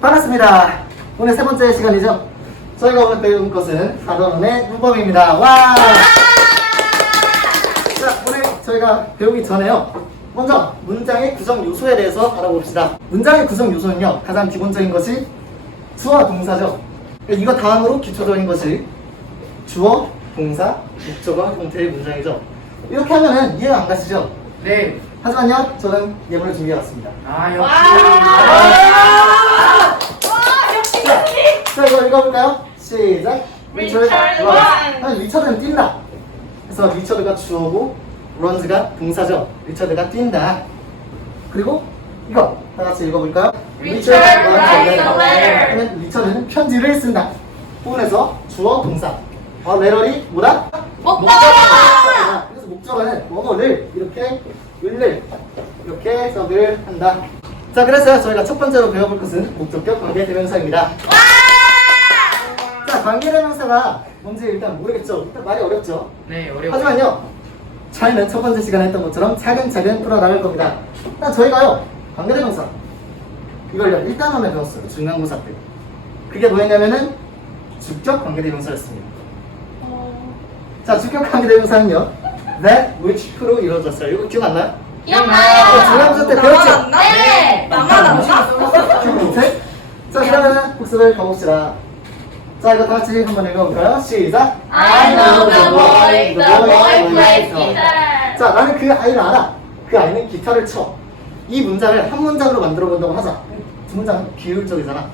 반갑습니다. 오늘 세 번째 시간이죠. 저희가 오늘 배운 것은 사도문의 문법입니다. 와! 자, 오늘 저희가 배우기 전에요. 먼저 문장의 구성 요소에 대해서 알아봅시다. 문장의 구성 요소는요, 가장 기본적인 것이 주어, 동사죠. 이거 다음으로 기초적인 것이 주어, 동사, 목적어 형태의 문장이죠. 이렇게 하면은 이해가 안 가시죠? 네. 하지만요, 저는 예문을 준비해 왔습니다. 아 역시. 자, 읽어볼까요? 시작. Run. 아니, 리처드는 뛴다. 그래서 리처드가 주어고 runs가 동사죠. 리처드가 뛴다. 그리고 이거 다 같이 읽어볼까요? Richard writes a letter. 그러면 리처드는 편지를 쓴다. 부분에서 주어 동사. 어, 레럴이 뭐다? 목적어다. 그래서 목적어는 뭐뭐를 이렇게 을를 이렇게 해석을 한다. 자, 그래서 저희가 첫 번째로 배워볼 것은 목적격 관계 대명사입니다. 자, 관계대명사가 뭔지 일단 모르겠죠. 일단 말이 어렵죠. 네 어려워. 하지만요, 저희는 첫 번째 시간에 했던 것처럼 차근차근 풀어나갈 겁니다. 일단 저희가요, 관계대명사 이걸요 1단원에 배웠어요. 중간고사 때. 그게 뭐였냐면은 주격 관계대명사였습니다. 자, 주격 관계대명사는요, that, which, who로 이루어졌어요. 이거 기억 안 나요? 어, 중간고사 때 배웠죠? 네. 나만 안 나. 그 밑에? 자, 그러면은 복습을 가봅시다. 자, 이거 다 같이 한번 읽어볼까요? 시작! I know the boy, the boy plays guitar. 자, 나는 그 아이를 알아. 그 아이는 기타를 쳐. 이 문장을 한 문장으로 만들어 본다고 하자. 두 문장은 비율적이잖아.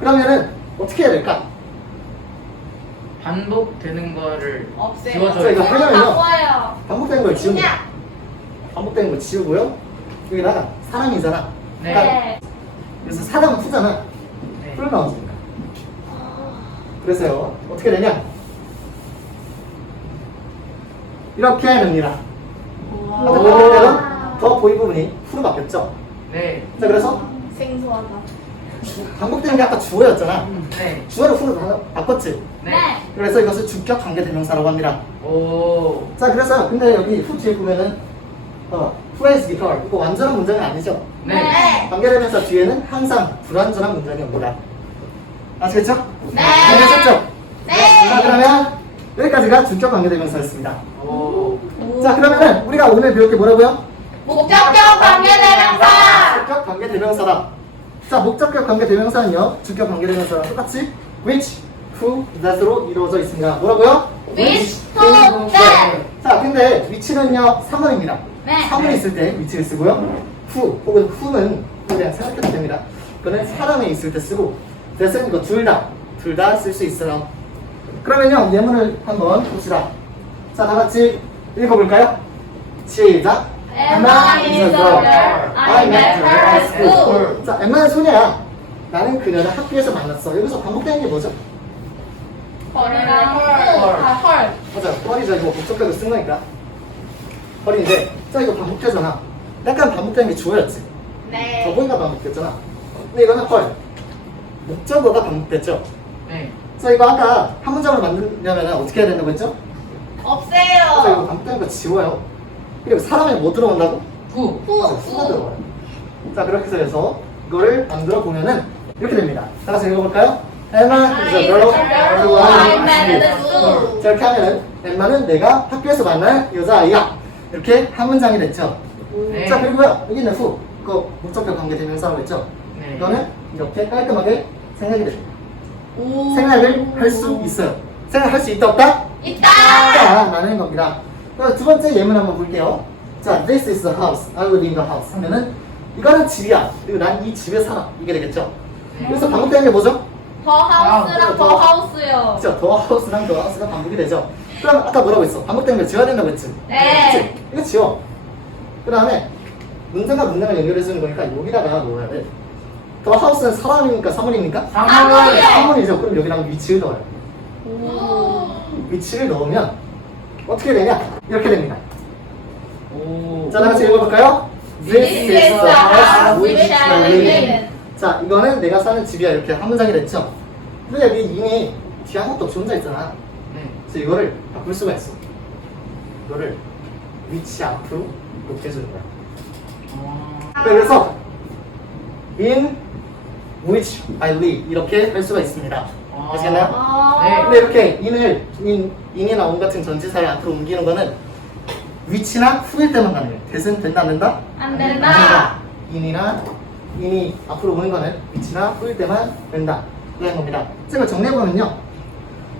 그러면은 어떻게 해야 될까? 반복되는 거를 없애요. 자, 이거 하려면요. 바꿔요. 반복되는 걸 지우고. 그냥. 반복되는 걸 지우고요. 여기다가 사람이잖아. 네. 네. 그래서 사람은 푸잖아. 네. 풀 나오니까. 그래서요, 어떻게 되냐? 이렇게 됩니다. 더 보이 부분이 풀로 바뀌었죠? 네. 자, 그래서 생소하다. 주- 반복되는 게 아까 주어였잖아. 네. 주어를 풀로 바- 바꿨지? 네. 네. 그래서 이것을 주격 관계대명사라고 합니다. 오. 자, 그래서 근데 여기 후 뒤에 보면은 어, phrase guitar 이거 완전한 문장이 아니죠? 네. 관계대명사 뒤에는 항상 불완전한 문장이 옵니다. 아시겠죠? 네. 이해하셨죠? 네. 자, 그러면 여기까지가 주격 관계대명사였습니다. 오. 자, 그러면은 우리가 오늘 배울 게 뭐라고요? 목적격 관계대명사. 주격 관계대명사다. 자, 목적격 관계대명사는요, 주격 관계대명사랑 똑같이 which, who, that으로 이루어져 있습니다. 뭐라고요? Which, who, that. 자, 근데 which는요, 3원입니다. 네. 3원 있을 때 which를 쓰고요. who 혹은 who는 그냥 생각해도 됩니다. 그거는 사람에 있을 때 쓰고 이거 둘 다, 둘 다 쓸 수 있어요. 그러면요, 예문을 한번 봅시다. 자, 다 같이 읽어볼까요? 시작. Emma is a girl. I met her at school. 자, 엠마는 소녀야. 나는 그녀를 학교에서 만났어. 여기서 반복되는 게 뭐죠? 헐이랑 헐. 아, 헐. 맞아, 헐이죠. 이거 목적격을 쓴 거니까. 헐인데, 자, 이거 반복되잖아. 약간 반복되는 게 주어였지. 네. 저번이가 반복됐잖아. 근데 이거는 헐. 목적어가 반복됐죠. 네. 자, 이거 아까 한 문장을 만들려면 어떻게 해야 된다고 했죠? 그래서 이거 없애요. 반복되는 거 지워요. 그리고 사람이 뭐 들어온다고? 후. 후. 맞아, 수가 들어와요. 자, 그렇게 해서 이거를 만들어 보면은 이렇게 됩니다. 다 같이 읽어볼까요? Emma is a girl who I met at school. 자, 이렇게 하면은 엠마는 내가 학교에서 만난 여자아이야. 이렇게 한 문장이 됐죠. 네. 자, 그리고요. 여기는 후. 그거 목적격 관계 대명사라고 했죠. 네. 이거는 이렇게 깔끔하게 생각이 됩니다. 오. 생각을 할 수 있어요. 생각할 수 있다 없다? 있다. 있다 라는 겁니다. 그럼 두 번째 예문 한번 볼게요. 자, this is the house. I live in the house. 하면은 이거는 집이야. 그리고 난 이 집에 살아. 이게 되겠죠. 그래서 반복되는 게 뭐죠? 더 하우스랑 더 하우스요. 그죠? 더 하우스랑 더 하우스가 반복이 되죠. 그럼 아까 뭐라고 했어? 반복되는 거 지워야 된다고 했지? 네. 그치? 이거 지워. 그 다음에 문장과 문장을 연결해 주는 거니까 여기다가 넣어야 돼. 더 하우스는 사람입니까? 사물입니까? 사물이요. 사물이죠. 그럼 여기다가 위치를 넣어요. 오. 위치를 넣으면 어떻게 되냐? 이렇게 됩니다. 오. 자, 다 같이 읽어볼까요? This is the house we shall live in. 자, 이거는 내가 사는 집이야. 이렇게 한 문장이 됐죠? 근데 여기 이미 뒤에 아무것도 없이 혼자 있잖아. 네. 그래서 이거를 바꿀 수가 있어. 이거를 위치 앞으로 이렇게 해주는 거야. 어. 그래서 in which I live 이렇게 할 수가 있습니다. 아. 아시겠나요? 아. 근데 이렇게 in을 in, in이나 on 같은 전치사를 앞으로 옮기는 거는 which나 who일 때만 가능해요. 대신 된다 안 된다? 안 된다. in이나 in이 앞으로 오는 거는 which나 who일 때만 된다. 이런 겁니다. 제가 정리해보면요.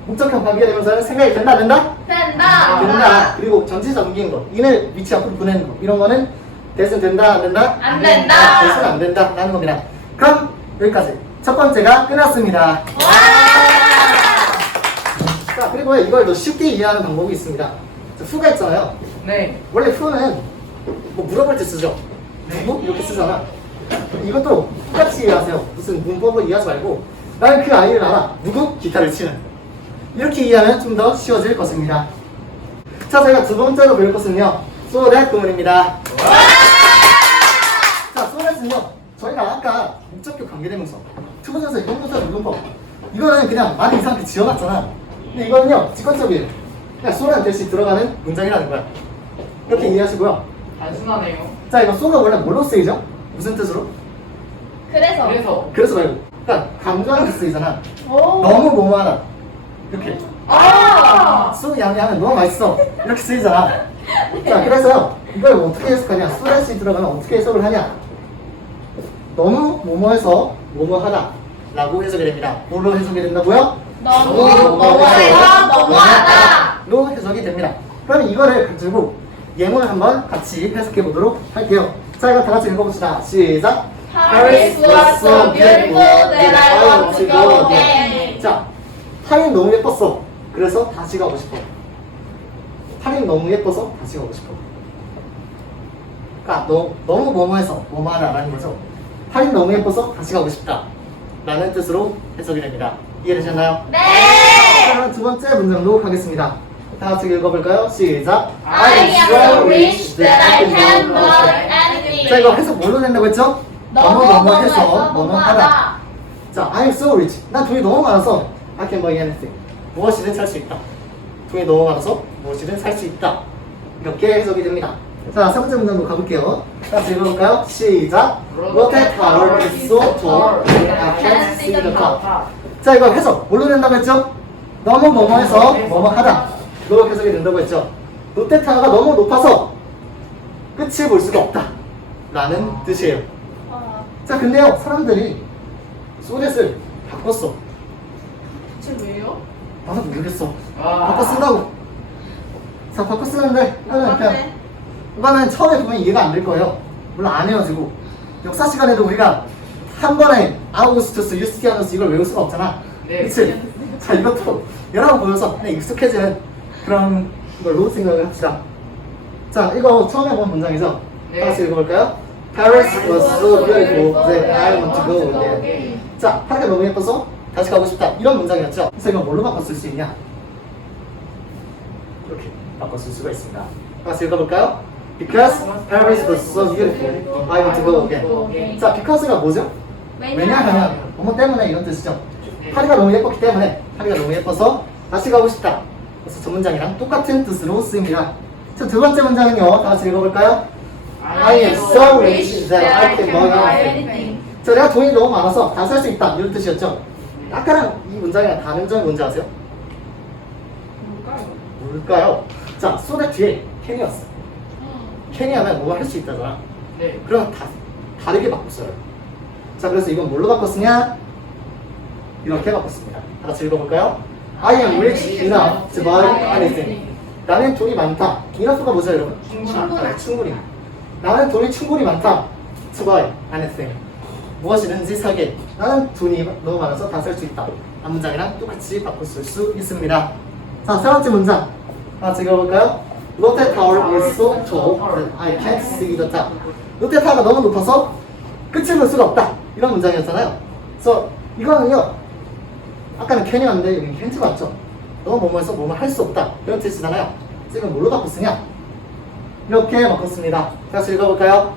목적형 관계대명사는 생각이 된다 안 된다? 된다. 된다. 그리고 전치사 옮기는 거, 인을 위치 앞으로 보내는 거, 이런 거는 대신 된다, 안 된다? 안 된다. 아, 대신 안 된다. 라는 겁니다. 그럼 여기까지. 첫 번째가 끝났습니다. 자, 그리고 이걸 더 쉽게 이해하는 방법이 있습니다. 자, 후가 있잖아요. 네. 원래 후는 뭐 물어볼 때 쓰죠. 누구? 이렇게 쓰잖아. 이것도 똑같이 이해하세요. 무슨 문법을 이해하지 말고 나는 그 아이를 알아. 누구? 기타를 치는. 이렇게 이해하면 좀 더 쉬워질 것입니다. 자, 저희가 두 번째로 배울 것은요. 소넷 구문입니다. 자, 소넷은요. 저희가 아까 목적격 관계대명사, 투부정사, 형부사, 물문법 이거는 그냥 많이 이상하게 지어놨잖아. 근데 이거는요. 직관적이에요. 그냥 소넷 대신 들어가는 문장이라는 거야. 이렇게 이해하시고요. 단순하네요. 자, 이거 소가 원래 뭘로 쓰이죠? 무슨 뜻으로? 그래서. 그래서. 그래서 말고. 그러니까 강조하는 데 쓰이잖아. 오. 너무 뭐뭐하다. 이렇게. 아. 소 양양은 너무 맛있어. 이렇게 쓰이잖아. 자, 그래서 이걸 어떻게 해석하냐? 소다시 들어가면 어떻게 해석을 하냐? 너무 뭐뭐해서 뭐뭐하다. 라고 해석이 됩니다. 뭘로 해석이 된다고요? 너무 뭐뭐해서 뭐뭐하다. 로 해석이 됩니다. 그럼 이거를 가지고 예문을 한번 같이 해석해 보도록 할게요. 자, 이거 다 같이 읽어봅시다. 시작. Paris was so beautiful that I want to go again. 자, 파리 너무 예뻤어. 그래서 다시 가고 싶어. 파리 너무 예뻐서 다시 가고 싶어. 그러니까 너, 너무 뭐뭐해서 뭐뭐하다라는 거죠. 파리 너무 예뻐서 다시 가고 싶다. 라는 뜻으로 해석이 됩니다. 이해되셨나요? 네. 그러면 두 번째 문장도 가겠습니다. 다 같이 읽어볼까요? 시작. I am so rich that I can buy anything. 자, 이거 해석 뭘로 된다고 했죠? 너무 뭐뭐해서 뭐뭐하다. 뭐뭐하다. 자, I'm so rich. 난 돈이 너무 많아서 I can buy anything. 무엇이든 살 수 있다. 돈이 너무 많아서 무엇이든 살 수 있다. 이렇게 해석이 됩니다. 자, 세 번째 문장도 가볼게요. 같이 읽어볼까요? 시작. 롯데 타워 is so tall that I can't see the top. 자, 이거 해석 뭘로 된다고 했죠? 너무 뭐뭐해서 뭐뭐하다. 이렇게 해석이 된다고 했죠. 롯데타워가 너무 높아서 끝을 볼 수가 없다. 라는 뜻이에요. 어, 자, 근데요, 사람들이 소넷을 바꿨어. 지금 왜요? 나도 모르겠어. 아. 바꿔 쓴다고. 자, 바꿔 쓰는데, 이거는 그냥, 이거는 처음에 보면 이해가 안 될 거예요. 물론 안 헤어지고. 역사 시간에도 우리가 한 번에 아우구스투스, 유스티아누스 이걸 외울 수가 없잖아. 네. 그치? 자, 이것도 여러 번 보여서 그냥 익숙해지는 그런 걸로 생각을 합시다. 자, 이거 처음에 본 문장이죠? 네. 다 같이 읽어볼까요? Paris was so beautiful that I want to go again. 자, 파리가 너무 예뻐서 다시 가고 싶다. 이런 문장이었죠? 그래서 이건 뭘로 쓸수 있냐? 이렇게 쓸 수가 있습니다. 같이 읽어볼까요? Because Paris was so beautiful, I want to go again. 자, because가 뭐죠? 왜냐하면 뭐뭐 때문에 이런 뜻이죠. 파리가 너무 예뻤기 때문에 파리가 너무 예뻐서 다시 가고 싶다. 그래서 저 문장이랑 똑같은 뜻으로 쓰입니다. 자, 두 번째 문장은요. 다 같이 읽어볼까요? I am so rich that I can buy anything. 자, 내가 돈이 너무 많아서 다 살 수 있다. 이런 뜻이었죠. 아까랑 이 문장이랑 다른 점이 뭔지 아세요? 뭘까요? 자, 소다 뒤에 캔이 왔어. 캔이 하면 뭐 할 수 있다잖아. 네. 그럼 다, 다르게 바꿨어요. 자, 그래서 이건 뭘로 바꿨으냐? 이렇게 바꿨습니다. 다 같이 읽어볼까요? I am rich enough to buy anything. 나는 돈이 많다. enough가 뭐죠, 여러분? 충분하다. 네, 충분히. 나는 돈이 충분히 많다. to buy anything. 무엇이든지 사게. 나는 돈이 너무 많아서 다 살 수 있다. 한 문장이랑 똑같이 바꿀 수 있습니다. 자, 세 번째 문장. 다 같이 읽어볼까요? 롯데 타워 is so tall that I can't see the top. 롯데 타워가 너무 높아서 끝을 볼 수가 없다. 이런 문장이었잖아요. 그래서 이거는요. 아까는 캔이었는데 여기 캔트 맞죠? 너무 뭐뭐해서 뭐뭐 할 수 없다. 이런 뜻이잖아요. 지금 뭘로 바꿨으냐? 이렇게 바꿨습니다. 다시 읽어볼까요?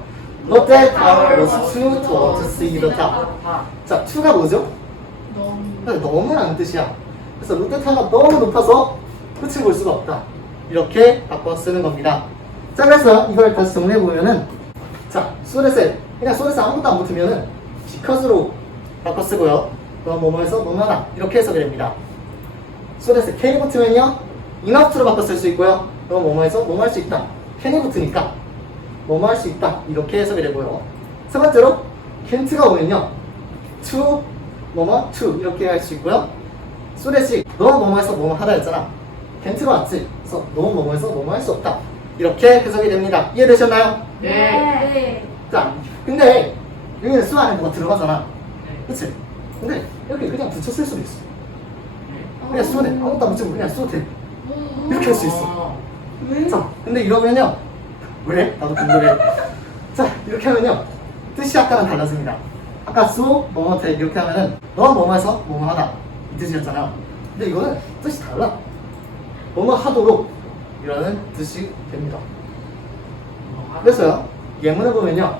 롯데 타워 was too tall to see the top. 자, to가 뭐죠? 너무. 너무라는 뜻이야. 그래서 롯데 타워가 너무 높아서 끝을 볼 수가 없다. 이렇게 바꿔 쓰는 겁니다. 자, 그래서 이걸 다시 정리해 보면은 자, 소레세 그냥 소레세 아무것도 안 붙으면은 비컷으로 바꿔 쓰고요. 그럼 뭐뭐해서 뭐뭐하다 이렇게 해석이 됩니다. 소데스 can이 붙으면요 enough로 바꿔 쓸 수 있고요. 그럼 뭐뭐해서 뭐뭐 할 수 있다. can이 붙으니까 뭐뭐 할 수 있다 이렇게 해석이 되고요. 세 번째로 can't가 오면요 to 뭐뭐 to 이렇게 할 수 있고요. 소데시 너 뭐뭐해서 뭐뭐 하다 했잖아. Can't가 왔지. 그래서 너 뭐뭐해서 뭐뭐 할 수 없다. 이렇게 해석이 됩니다. 이해되셨나요? 네. 네. 자, 근데 여기는 수 안에 뭐가 들어가잖아. 네. 그치? 근데 여기 그냥 붙여 쓸 수도 있어. 네. 그냥 써도 돼. 아무것도 안 붙이고 그냥 써도 돼. 이렇게 할 수 있어. 어. 자, 근데 이러면요. 왜? 나도 궁금해. 자, 이렇게 하면요. 뜻이 아까랑 달라집니다. 아까 수, 뭐뭐 돼 이렇게 하면은 너 뭐뭐 해서 뭐뭐 하다. 이 뜻이었잖아요. 근데 이거는 뜻이 달라. 뭐뭐 하도록 이라는 뜻이 됩니다. 그래서요. 예문을 보면요.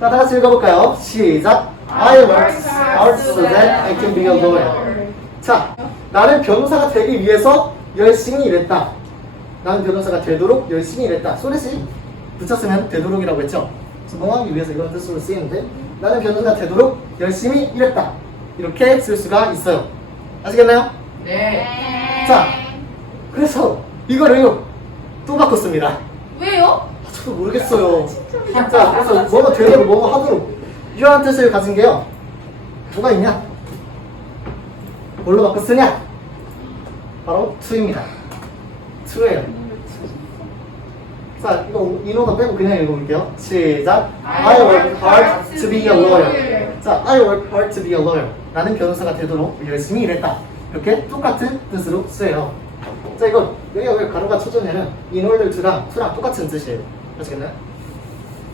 자, 다 같이 읽어볼까요? 시작. I worked hard so that I can be a lawyer. 자, 나는 변호사가 되기 위해서 열심히 일했다. 나는 변호사가 되도록 열심히 일했다. 소리씨 붙였으면 되도록이라고 했죠. 그래서 뭐 하기 위해서 이런 뜻으로 쓰이는데 나는 변호사가 되도록 열심히 일했다. 이렇게 쓸 수가 있어요. 아시겠나요? 네. 자, 그래서 이거를 또 바꿨습니다. 왜요? 아, 저도 모르겠어요. 자, 그래서 뭐가 되도록 뭐가 하도록 이러한 뜻을 가진 게요. 뭐가 있냐? 뭘로 바꿔 쓰냐? 바로 to입니다. to예요. 자, 이거 인호도 빼고 그냥 읽어볼게요. 시작. I work hard to be a lawyer. 자, I work hard to be a lawyer. 나는 변호사가 되도록 열심히 일했다. 이렇게 똑같은 뜻으로 쓰여요. 자, 이거 여기가 왜 가로가 order to랑 to랑 똑같은 뜻이에요. 아시겠나요?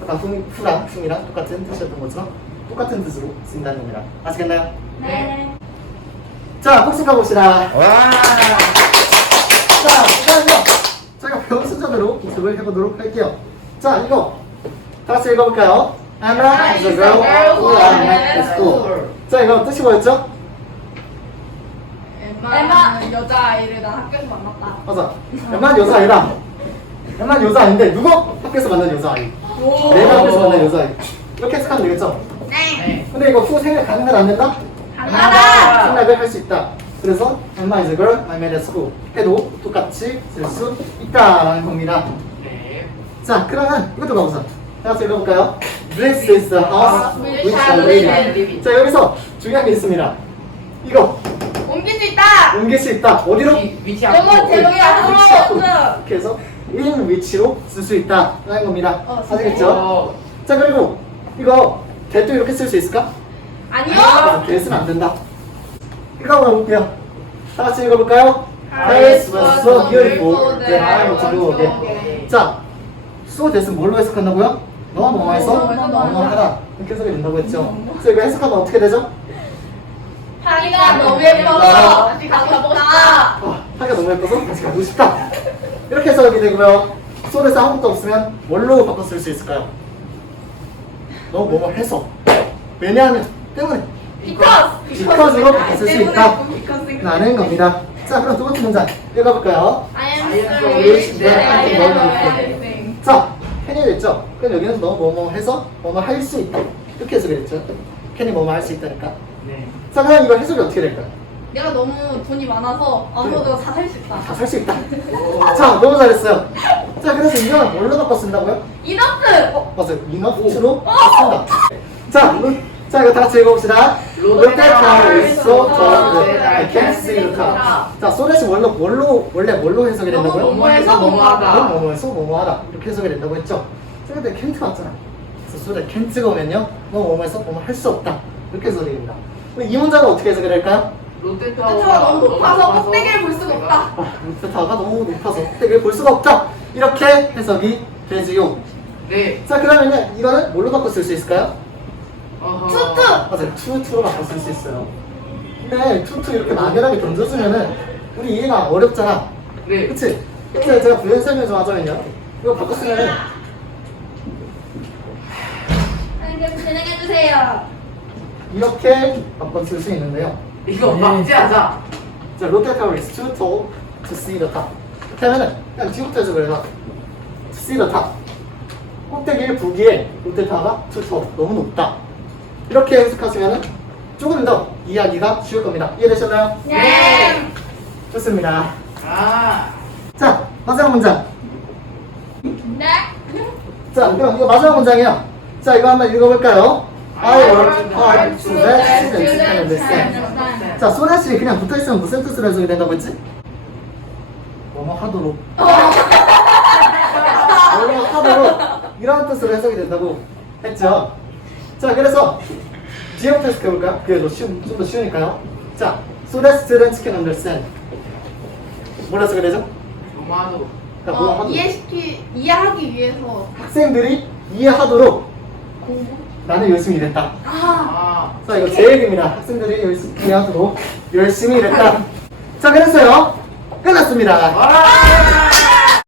아까 후, 후랑 흉이랑 똑같은 뜻이었던 것처럼 똑같은 뜻으로 쓴다는 겁니다. 아시겠나요? 네. 자, 복습해 봅시다. 와. 자, 그다음요. 저희가 배운 순서대로 복습을 해보도록 할게요. 자, 이거 다 같이 읽어볼까요? Anna is a girl who I met at school. 자, 이거 뜻이 뭐였죠? 엠마는 여자아이를 난 학교에서 만났다. 맞아. 웬만 여자아이다. 웬만 여자아이인데 누구? 학교에서 만난 여자 아이. 내가 학교에서 만난 여자 아이. 이렇게 해석하면 되겠죠? 네. 근데 이거 후 생각 가능은 안 된다? 가능하다! 생각을 할 수 있다. 그래서 Emma is a girl I met at school 해도 똑같이 쓸 수 있다라는 겁니다. 네. 자, 그러면 이것도 가보자. 다 같이 읽어볼까요? This is the house which I live in. 자, 여기서 중요한 게 있습니다. 이거 옮길 수 있다! 옮길 수 있다. 어디로? 위- 위치 너무 앞으로. 재밌게 위치 앞으로. 이렇게 해서 in 위치로 쓸 수 있다라는 겁니다. 어, 진짜요? 아시겠죠? 어. 자, 그리고 이거 대도 이렇게 쓸 수 있을까? 아니요? 대 쓰면 안 된다. 읽어봐 볼게요. 다 같이 읽어볼까요? Paris was so beautiful that I want to go again. 자, so 됐으면 뭘로 해석한다고요? 너와 뭐뭐해서 뭐뭐 하다 이렇게 해석이 된다고 했죠. 그래서 이거 해석하면 어떻게 되죠? 파리가 너무 예뻐서 다시 가보고 싶다. 아, 하기가 너무 예뻐서 다시 가고 싶다. 이렇게 해석이 되고요. so에서 아무것도 없으면 뭘로 바꿔 쓸 수 있을까요? 너 뭐뭐 해서 왜냐하면 때문에 Because. Because로 바꿔 쓸 수 있다. 라는 겁니다. 자, 그럼 두 번째 문장 읽어볼까요? I am am that that I buy everything. 자, 캔이 됐죠? 그럼 여기는 너 뭐뭐 해서 뭐뭐 할 수 있다. 이렇게 해석이 됐죠? 캔이 뭐뭐 할 수 있다니까. 네. 자, 그럼 이거 해석이 어떻게 될까요? 내가 너무 돈이 많아서 아무도 다살 수 있다. 다 살 수 있다. 자, 너무 잘했어요. 자, 그래서 이거는 뭘로 바꿔 쓴다고요? 이너트! 어, 맞아요. 이너트로 쓴다. 자, 루- 자, 이거 다 같이 읽어봅시다. Look at how it's so tall that I can't see the top. 자, 소렛이 원래 뭘로, 원래 뭘로 해석이 된다고요? 너무 뭐뭐해서 그럼 뭐뭐하다. 뭐뭐해서 뭐뭐하다. 이렇게 해석이 된다고 했죠? 자, 근데 캔트 왔잖아. 그래서 소렛 캔트가 오면요. 너 뭐뭐해서 뭐뭐 할 수 없다. 이렇게 해석이 됩니다. 이 문장은 어떻게 해석이 될까요? 롯데타워가 너무 높아서 꼭대기를 볼 수가 없다. 아, 롯데타워가 너무 높아서 꼭대기를 볼 수가 없다. 이렇게 해석이 되지요. 네. 자, 그러면요. 이거는 뭘로 바꿔 쓸 수 있을까요? 어허. 투투! 맞아요. 투투로 바꿔 쓸 수 있어요. 근데 투투 이렇게 막연하게 던져주면은 우리 이해가 어렵잖아. 네. 그치? 근데 제가 부연 설명 좀 하자면요. 이거 바꿔 쓰면은 선생님 진행해주세요. 이렇게 바꿔 쓸 수 있는데요. 이거 막지하자. 자, 롯데타워 is too tall to see the top. 이렇게 하면은 그냥 해서 그래서 to see the top. 꼭대기를 보기에 롯데타워가 too tall, 너무 높다. 이렇게 해석하시면은 조금 더 이해하기가 쉬울 겁니다. 이해되셨나요? 네. 좋습니다. 아. 자, 마지막 문장. 네. 자, 그럼 이거 마지막 문장이에요. 자, 이거 한번 읽어볼까요? I work hard so that students can understand. 자, 소라씨 그냥 붙어있으면 무슨 뜻으로 해석이 된다고 했지? 뭐뭐 하도록. 뭐뭐 하도록. 이런 뜻으로 해석이 된다고 했죠. 자, 그래서 지역 테스트 해볼까요? 그게 더 쉬운, 좀더 쉬우니까요. 자, so that students can understand. 뭐라 해석이 되죠? 너무하도. 자, 뭐뭐 어, 하도록. 이해시키 이해하기 위해서 학생들이 이해하도록 공부. 나는 열심히 일했다. 아, 아. 자, 이거 제 얘기입니다. 학생들이 열심히 이해하도록 열심히 일했다. 자, 그랬어요. 끝났습니다. 와.